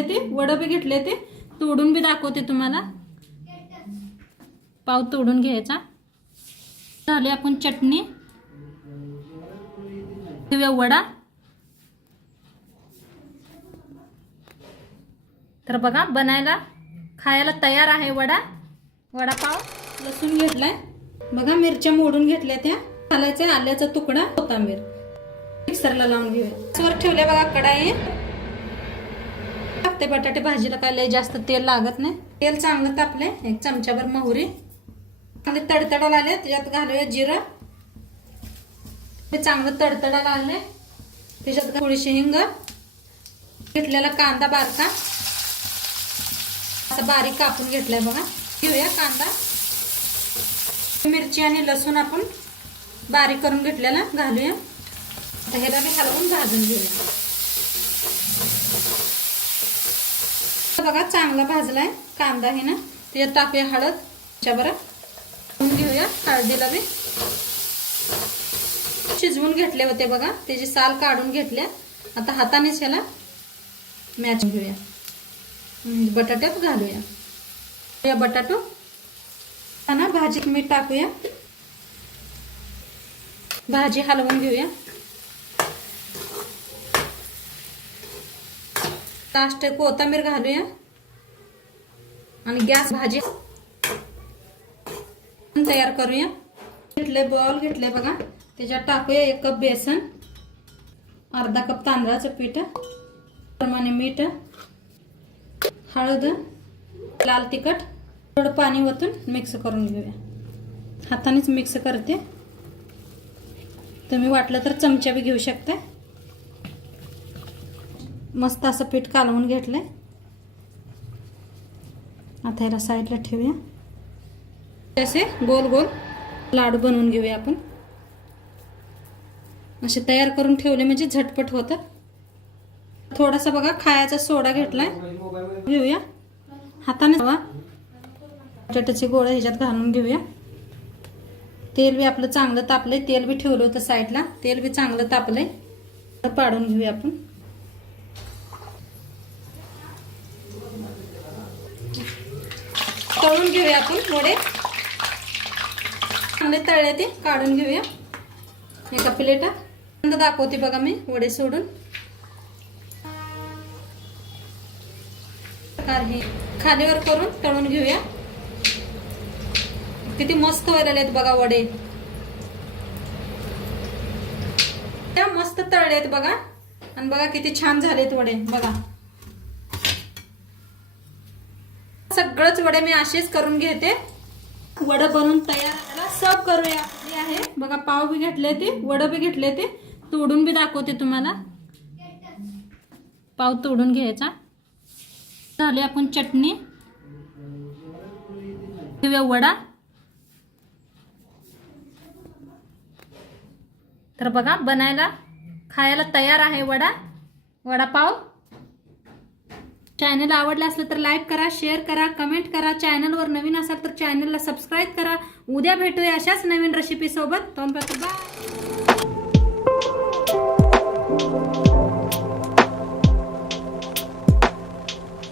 घेतले ते वडं बी घेतले ते तोडून बी दाखवते तुम्हाला पाव तोडून घ्यायचा झाले आपण चटणी वडा तर बघा बनायला खायला तयार आहे वडा वडापाव लसूण घेतलाय बघा मिरच्या मोडून घेतल्या त्या घालायचा आल्याचा तुकडा होता कोथांबीर मिक्सरला लावून घेऊया ठेवल्या बघा कडाई ते बटाटे भाजीला काय लय जास्त तेल लागत नाही तेल चांगलं तापले एक चमच्याभर मोहरी चांगले तडतड आले त्याच्यात घालूया जिरं ते चांगलं तडतडायला आले त्याच्यात थोडीशी हिंग घेतलेला कांदा बारका आता बारीक कापून घेतलाय बघा घेऊया कांदा मिरची आणि लसूण आपण बारीक करून घेतलेला घालूया आता हे भाजून घेऊया बघा चांगला भाजलाय कांदा हे ना त्याच्यात टाकूया हळद त्याच्यावर घेऊया हळदीला बी शिजवून घेतले होते बघा त्याची साल काढून घेतल्या आता हातानेच ह्याला मॅच घेऊया बटाट्यात घालूया या बटाटो ना भाजीत मीठ टाकूया भाजी हलवून घेऊया लास्ट कोथांबीर घालूया आणि गॅस भाजी तयार करूया घेतले बॉल घेतले बघा त्याच्यात टाकूया एक कप बेसन अर्धा कप तांदळाचं पीठ प्रमाणे मीठ हळद लाल तिखट थोडं पाणी वतून मिक्स करून घेऊया हातानेच मिक्स करते तुम्ही वाटलं तर चमचा बी घेऊ शकता मस्त असं पीठ कालवून घेतलं आहे आता याला साईडला ठेवूया असे गोल गोल लाडू बनवून घेऊया आपण असे तयार करून ठेवले म्हणजे झटपट होतं थोडासा बघा खायाचा सोडा घेतलाय घेऊया हाताने बटाट्याचे गोळे ह्याच्यात घालून घेऊया तेल बी आपलं चांगलं तापलंय तेल बी ठेवलं होतं साईडला तेल बी चांगलं तापलंय पाडून घेऊया आपण तळून घेऊया आपण वडे चांगले तळले ते काढून घेऊया एका प्लेटात दाखवते बघा मी वडे सोडून खालीवर करून तळून घेऊया किती मस्त व्हायला आहेत बघा वडे त्या मस्त तळले आहेत बघा आणि बघा किती छान झालेत वडे बघा सगळंच वडे मी असेच करून घेते वड बनून तयार सर्व करूया हे आहे बघा पाव बी घेतले ते वड बी घेतले ते तोडून बी दाखवते तुम्हाला पाव तोडून घ्यायचा झाले आपण चटणी घेऊया वडा तर बघा बनायला खायला तयार आहे वडा वडापाव चॅनल आवडला असलं तर लाईक करा शेअर करा कमेंट करा चॅनलवर नवीन असाल तर चॅनलला सबस्क्राईब करा उद्या भेटूया अशाच नवीन रेसिपीसोबत दोन बाय